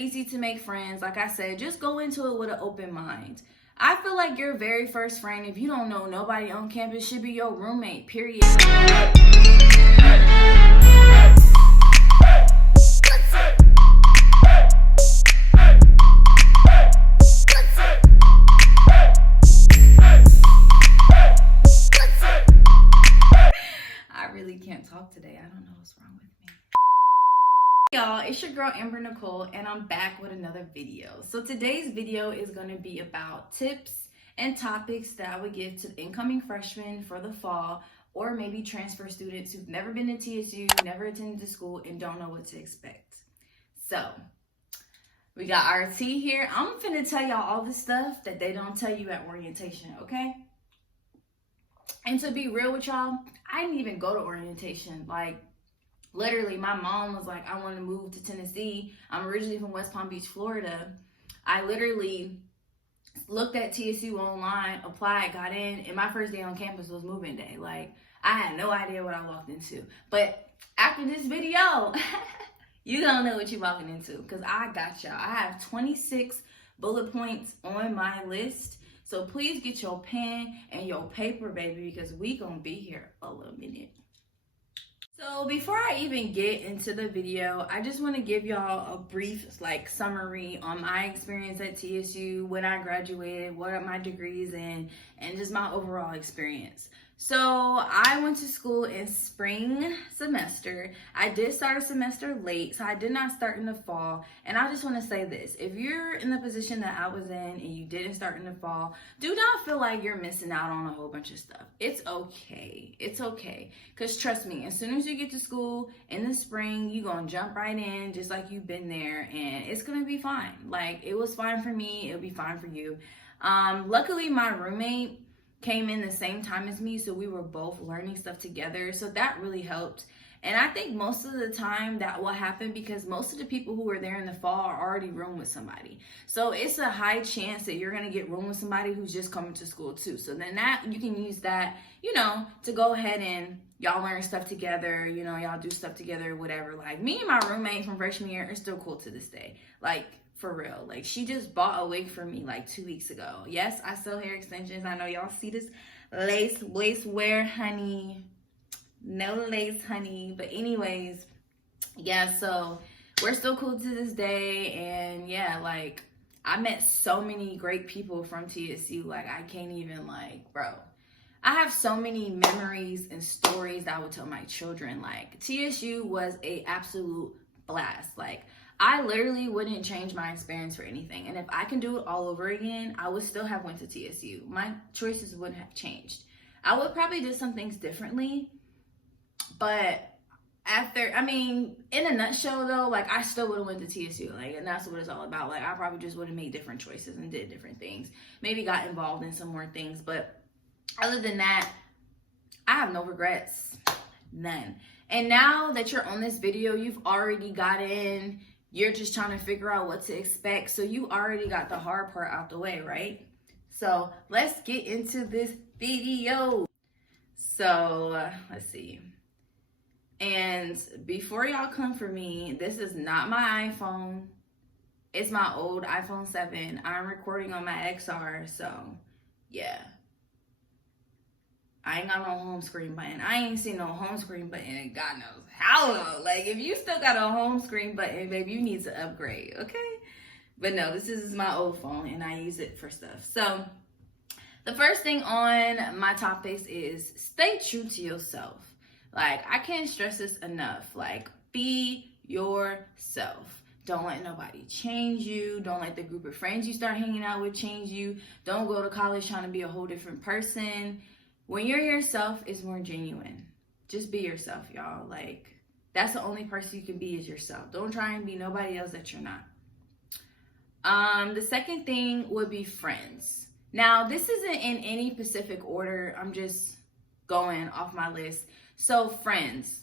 easy to make friends. Like I said, just go into it with an open mind. I feel like your very first friend, if you don't know nobody on campus, should be your roommate, period. I really can't talk today. I don't know what's wrong with me. Y'all, it's your girl Amber Nicole, and I'm back with another video. So today's video is going to be about tips and topics that I would give to incoming freshmen for the fall, or maybe transfer students who've never been to TSU, never attended the school, and don't know what to expect. So we got RT here. I'm finna tell y'all all the stuff that they don't tell you at orientation, okay? And to be real with y'all, I didn't even go to orientation. Like, literally, my mom was like, I want to move to Tennessee. I'm originally from West Palm Beach, Florida. I literally looked at TSU online, applied, got in, and my first day on campus was moving day. Like, I had no idea what I walked into. But after this video, you gonna know what you're walking into, because I got y'all. I have 26 bullet points on my list. So please get your pen and your paper, baby, because we gonna be here a little minute. So before I even get into the video, I just want to give y'all a brief summary on my experience at TSU, when I graduated, what are my degrees in, and just my overall experience. So I went to school in spring semester. I did start a semester late, so I did not start in the fall. And I just want to say this: if you're in the position that I was in and you didn't start in the fall, do not feel like you're missing out on a whole bunch of stuff. It's okay. It's okay. Because trust me, as soon as you get to school in the spring, you're going to jump right in just like you've been there, and it's going to be fine. Like, it was fine for me. It'll be fine for you. Luckily, my roommate came in the same time as me, so we were both learning stuff together, so that really helped. And I think most of the time that will happen because most of the people who are there in the fall are already room with somebody, so it's a high chance that you're going to get room with somebody who's just coming to school too. So then that you can use that, you know, to go ahead and y'all learn stuff together, you know, y'all do stuff together, whatever. Like, me and my roommate from freshman year are still cool to this day. Like, for real. Like, she just bought a wig for me like 2 weeks ago. Yes, I sell hair extensions. I know y'all see this lace wear, honey. No lace, honey. But anyways, yeah, so we're still cool to this day. And yeah, like, I met so many great people from TSU. Like, I can't even, like, bro. I have so many memories and stories that I would tell my children. Like, TSU was a absolute blast. Like, I literally wouldn't change my experience for anything. And if I can do it all over again, I would still have went to TSU. My choices wouldn't have changed. I would probably do some things differently. But in a nutshell though, like, I still would have went to TSU. Like, and that's what it's all about. Like, I probably just would have made different choices and did different things. Maybe got involved in some more things. But other than that, I have no regrets. None. And now that you're on this video, you've already got in. You're just trying to figure out what to expect. So you already got the hard part out the way, right? So let's get into this video. So let's see. And before y'all come for me, this is not my iPhone. It's my old iPhone 7. I'm recording on my XR. So yeah. I ain't got no home screen button. I ain't seen no home screen button in God knows how long. Like, if you still got a home screen button, baby, you need to upgrade, okay? But no, this is my old phone, and I use it for stuff. So the first thing on my topics is stay true to yourself. Like, I can't stress this enough. Like, be yourself. Don't let nobody change you. Don't let the group of friends you start hanging out with change you. Don't go to college trying to be a whole different person. When you're yourself, it's more genuine. Just be yourself, y'all. Like, that's the only person you can be is yourself. Don't try and be nobody else that you're not. The second thing would be friends. Now, this isn't in any specific order. I'm just going off my list. So, friends.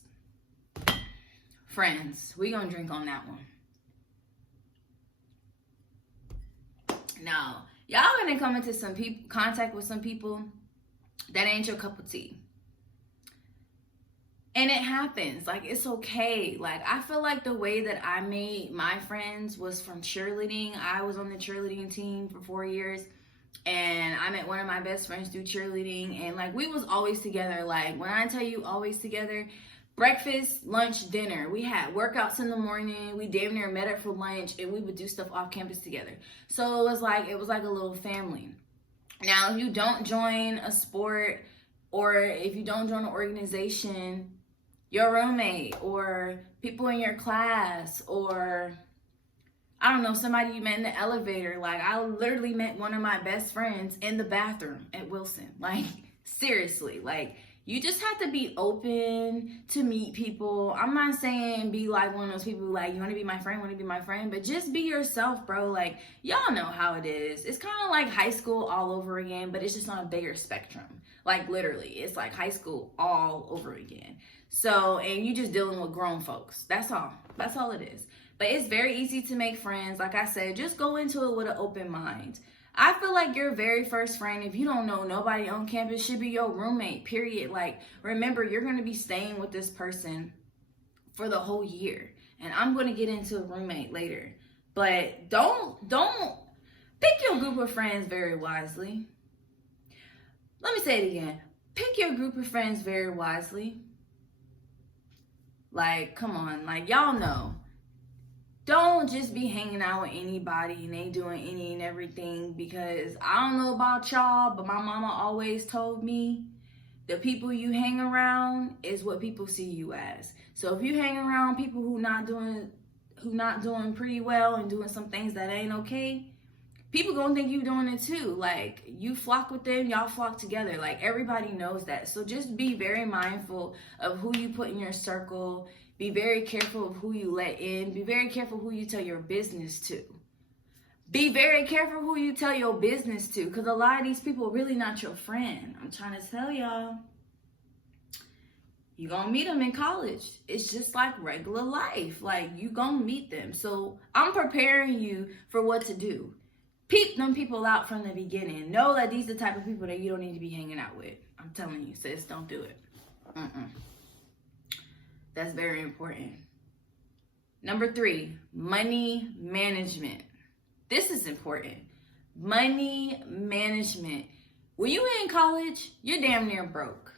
We gonna drink on that one. Now, y'all gonna come into some contact with some people that ain't your cup of tea. And it happens. Like, it's okay. Like, I feel like the way that I made my friends was from cheerleading. I was on the cheerleading team for 4 years. And I met one of my best friends through cheerleading. And, like, we was always together. Like, when I tell you always together, breakfast, lunch, dinner. We had workouts in the morning. We damn near met up for lunch. And we would do stuff off campus together. So it was like a little family. Now, if you don't join a sport or if you don't join an organization, your roommate or people in your class or I don't know, somebody you met in the elevator. Like, I literally met one of my best friends in the bathroom at Wilson. Like, seriously, like, you just have to be open to meet people. I'm not saying be like one of those people like, you want to be my friend, but just be yourself, bro. Like, y'all know how it is. It's kind of like high school all over again, but it's just on a bigger spectrum. Like, literally, it's like high school all over again. So, and you just dealing with grown folks. That's all it is. But it's very easy to make friends. Like I said, just go into it with an open mind. I feel like your very first friend, if you don't know nobody on campus, should be your roommate, period. Like, remember, you're going to be staying with this person for the whole year. And I'm going to get into a roommate later. But don't pick your group of friends very wisely. Let me say it again. Pick your group of friends very wisely. Like, come on. Like, y'all know. Don't just be hanging out with anybody and they doing any and everything, because I don't know about y'all, but my mama always told me the people you hang around is what people see you as. So if you hang around people who not doing pretty well and doing some things that ain't okay, people gonna think you doing it too. Like, you flock with them, y'all flock together. Like, everybody knows that. So just be very mindful of who you put in your circle. Be very careful of who you let in. Be very careful who you tell your business to. Be very careful who you tell your business to, because a lot of these people are really not your friend. I'm trying to tell y'all. You're going to meet them in college. It's just like regular life. Like, you going to meet them. So I'm preparing you for what to do. Peep them people out from the beginning. Know that these are the type of people that you don't need to be hanging out with. I'm telling you, sis, don't do it. That's very important. Number 3, money management. This is important. Money management. When you in college, you're damn near broke.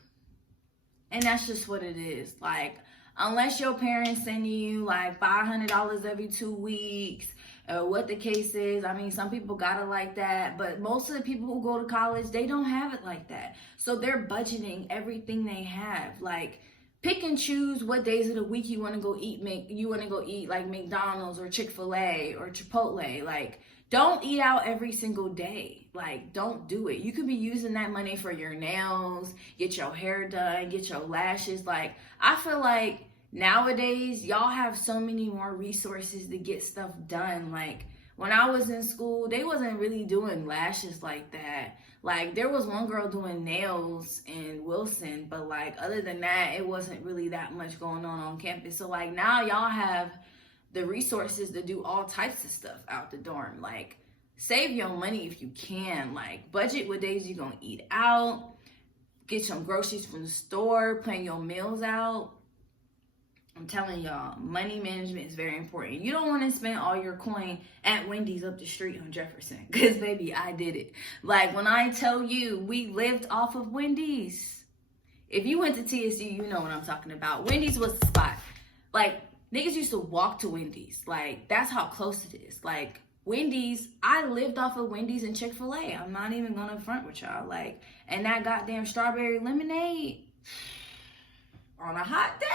And that's just what it is. Like, unless your parents send you like $500 every 2 weeks, or what the case is. I mean, some people got it like that, but most of the people who go to college, they don't have it like that. So they're budgeting everything they have. Like, pick and choose what days of the week you want to go eat. You want to go eat like McDonald's or Chick-fil-A or Chipotle. Like, don't eat out every single day. Like, don't do it. You could be using that money for your nails, get your hair done, get your lashes. Like, I feel like nowadays, y'all have so many more resources to get stuff done. Like, when I was in school, they wasn't really doing lashes like that. Like, there was one girl doing nails in Wilson, but like, other than that, it wasn't really that much going on campus. So like, now y'all have the resources to do all types of stuff out the dorm. Like, save your money if you can. Like, budget what days you're gonna eat out, get some groceries from the store, plan your meals out. I'm telling y'all, money management is very important. You don't want to spend all your coin at Wendy's up the street on Jefferson, because baby, I did it. Like, when I tell you, we lived off of Wendy's. If you went to TSU, you know what I'm talking about. Wendy's was the spot. Like, niggas used to walk to Wendy's. Like, that's how close it is. Like, Wendy's, I lived off of Wendy's and Chick-fil-A. I'm not even gonna front with y'all. Like, and that goddamn strawberry lemonade on a hot day,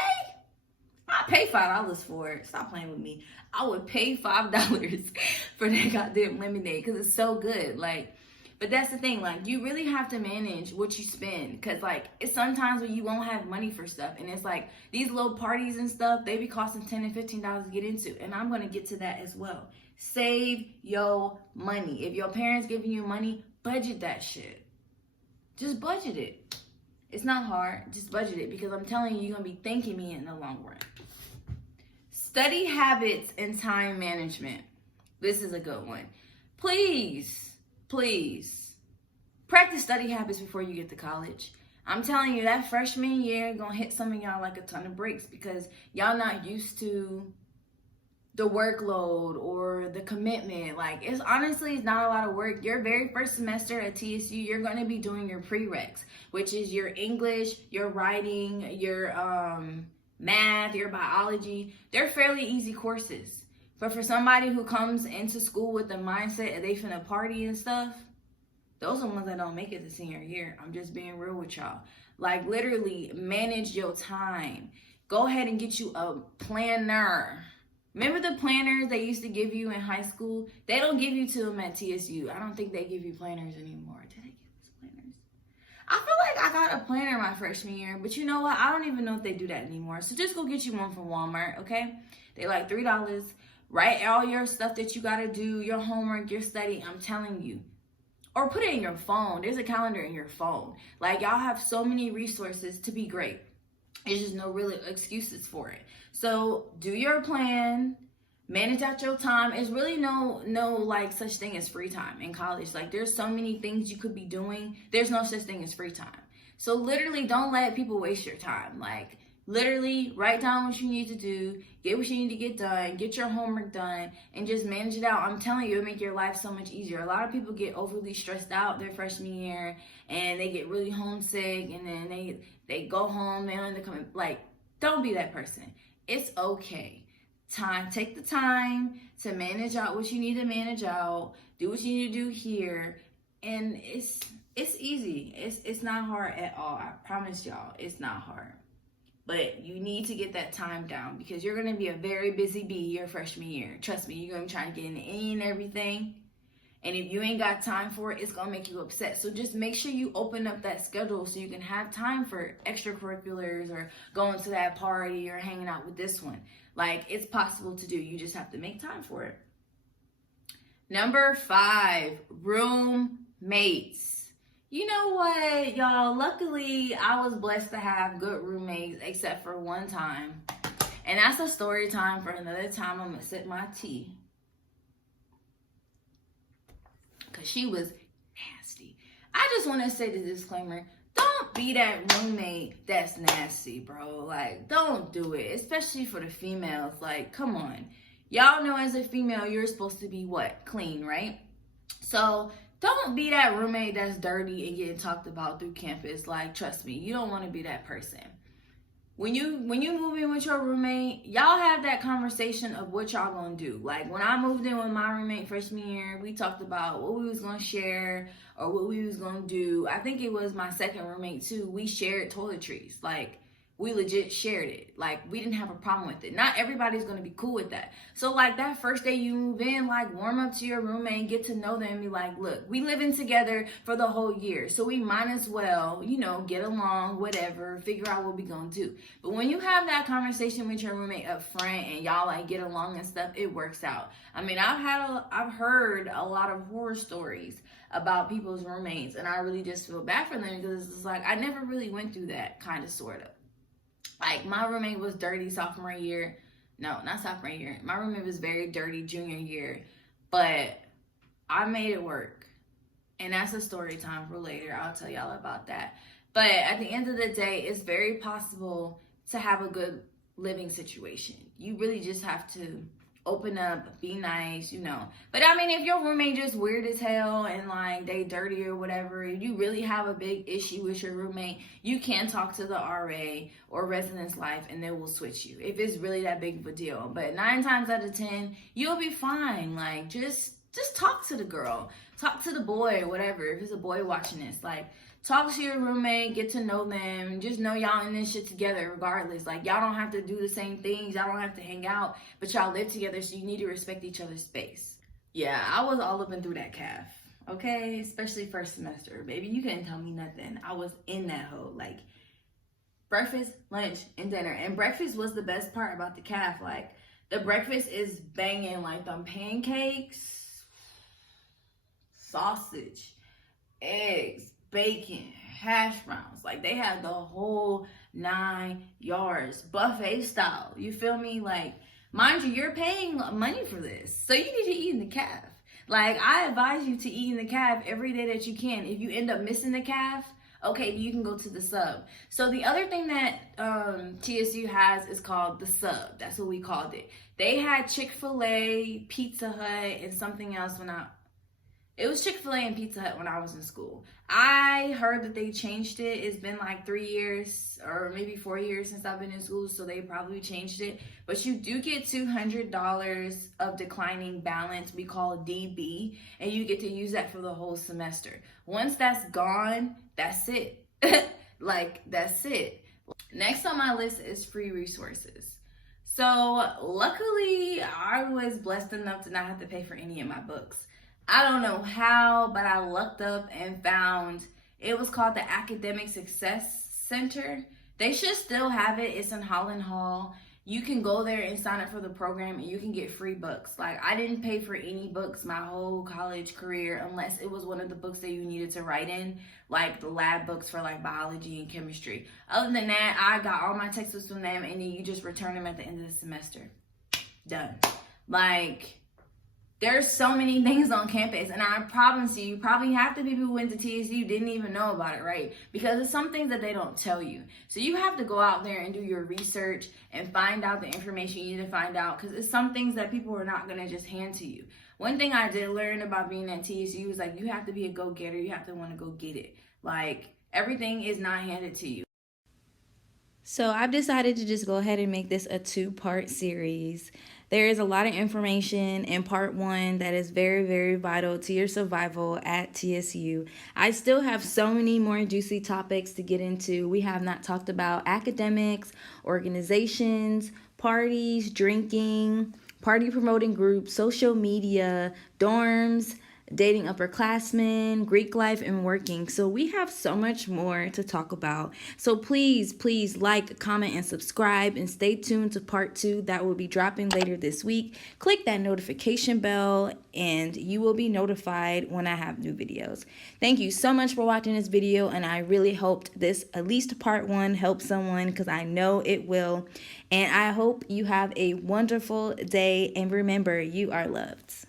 I pay $5 for it. Stop playing with me. I would pay $5 for that goddamn lemonade because it's so good. Like, but that's the thing. Like, you really have to manage what you spend, because like, it's sometimes when you won't have money for stuff, and it's like these little parties and stuff, they be costing $10 and $15 to get into, and I'm gonna get to that as well. Save your money. If your parents giving you money, budget that shit. Just budget it. It's not hard. Just budget it, because I'm telling you, you're going to be thanking me in the long run. Study habits and time management. This is a good one. Please, please, practice study habits before you get to college. I'm telling you, that freshman year gonna hit some of y'all like a ton of bricks because y'all not used to the workload or the commitment. Like, it's honestly, it's not a lot of work. Your very first semester at TSU, you're going to be doing your prereqs, which is your English, your writing, your math, your biology. They're fairly easy courses. But for somebody who comes into school with the mindset that they finna party and stuff, those are the ones that don't make it the senior year. I'm just being real with y'all. Like, literally, manage your time. Go ahead and get you a planner. Remember the planners they used to give you in high school? They don't give you to them at TSU. I don't think they give you planners anymore. Did they give us planners? I feel like I got a planner my freshman year, but you know what? I don't even know if they do that anymore. So just go get you one from Walmart, okay? They like $3. Write all your stuff that you got to do, your homework, your study. I'm telling you. Or put it in your phone. There's a calendar in your phone. Like, y'all have so many resources to be great. There's just no real excuses for it. So do your plan, manage out your time. It's really no like such thing as free time in college. Like, there's so many things you could be doing. There's no such thing as free time. So literally, don't let people waste your time. Like, literally write down what you need to do, get what you need to get done, get your homework done, and just manage it out. I'm telling you, it'll make your life so much easier. A lot of people get overly stressed out their freshman year, and they get really homesick, and then they go home, they don't end up coming. Like, don't be that person. It's okay. Take the time to manage out what you need to manage out, do what you need to do here, and it's easy. It's not hard at all. I promise y'all, it's not hard. But you need to get that time down because you're going to be a very busy bee your freshman year. Trust me, you're going to be trying to get into any and everything. And if you ain't got time for it, it's going to make you upset. So just make sure you open up that schedule so you can have time for extracurriculars or going to that party or hanging out with this one. Like, it's possible to do. You just have to make time for it. Number 5, roommates. You know what, y'all? Luckily, I was blessed to have good roommates except for one time. And that's a story time for another time. I'm going to sip my tea. Because she was nasty. I just want to say the disclaimer. Don't be that roommate that's nasty, bro. Like, don't do it. Especially for the females. Like, come on. Y'all know as a female, you're supposed to be what? Clean, right? So don't be that roommate that's dirty and getting talked about through campus. Like, trust me, you don't want to be that person. When you move in with your roommate, y'all have that conversation of what y'all gonna do. Like, when I moved in with my roommate freshman year, we talked about what we was gonna share or what we was gonna do. I think it was my second roommate too. We shared toiletries. Like, we legit shared it. Like, we didn't have a problem with it. Not everybody's going to be cool with that. So, like, that first day you move in, like, warm up to your roommate and get to know them and be like, look, we living together for the whole year. So we might as well, you know, get along, whatever, figure out what we going to do. But when you have that conversation with your roommate up front and y'all, like, get along and stuff, it works out. I mean, I've heard a lot of horror stories about people's roommates, and I really just feel bad for them because it's like, I never really went through that kind of sort of. Like, my roommate was dirty sophomore year. No, not sophomore year. My roommate was very dirty junior year. But I made it work. And that's a story time for later. I'll tell y'all about that. But at the end of the day, it's very possible to have a good living situation. You really just have to open up, be nice, you know. But I mean, if your roommate just weird as hell and like they dirty or whatever, if you really have a big issue with your roommate, you can talk to the RA or residence life and they will switch you if it's really that big of a deal. But 9 times out of 10, you'll be fine. Like, just talk to the girl, talk to the boy or whatever. If it's a boy watching this, like, talk to your roommate, get to know them, just know y'all in this shit together regardless. Like, y'all don't have to do the same things, y'all don't have to hang out, but y'all live together, so you need to respect each other's space. Yeah, I was all up and through that calf, okay? Especially first semester. Baby, you couldn't tell me nothing. I was in that hole. Like, breakfast, lunch, and dinner. And breakfast was the best part about the calf. Like, the breakfast is banging, like them pancakes, sausage, eggs, bacon, hash browns. Like, they had the whole 9 yards, buffet style. You feel me? Like, mind you, you're paying money for this, so you need to eat in the calf. Like, I advise you to eat in the calf every day that you can. If you end up missing the calf Okay, you can go to the sub. So the other thing that TSU has is called the sub. That's what we called it. They had Chick-fil-A, Pizza Hut, and something else it was Chick-fil-A and Pizza Hut when I was in school. I heard that they changed it. It's been like 3 years or maybe 4 years since I've been in school, so they probably changed it. But you do get $200 of declining balance, we call DB, and you get to use that for the whole semester. Once that's gone, that's it. Like, that's it. Next on my list is free resources. So luckily, I was blessed enough to not have to pay for any of my books. I don't know how, but I looked up and found it was called the Academic Success Center. They should still have it. It's in Holland Hall. You can go there and sign up for the program and you can get free books. Like, I didn't pay for any books my whole college career unless it was one of the books that you needed to write in, like the lab books for like biology and chemistry. Other than that, I got all my textbooks from them and then you just return them at the end of the semester. Done. Like, there's so many things on campus, and I promise you, probably half the people who went to TSU didn't even know about it, right? Because it's some things that they don't tell you. So you have to go out there and do your research and find out the information you need to find out, because it's some things that people are not going to just hand to you. One thing I did learn about being at TSU is, like, you have to be a go-getter. You have to want to go get it. Like, everything is not handed to you. So I've decided to just go ahead and make this a 2-part series. There is a lot of information in part 1 that is very, very vital to your survival at TSU. I still have so many more juicy topics to get into. We have not talked about academics, organizations, parties, drinking, party promoting groups, social media, dorms, dating upperclassmen, Greek life, and working. So we have so much more to talk about. So please like, comment, and subscribe, and stay tuned to part 2 that will be dropping later this week. Click that notification bell and you will be notified when I have new videos. Thank you so much for watching this video, and I really hoped this, at least part 1, helped someone, because I know it will. And I hope you have a wonderful day, and remember, you are loved.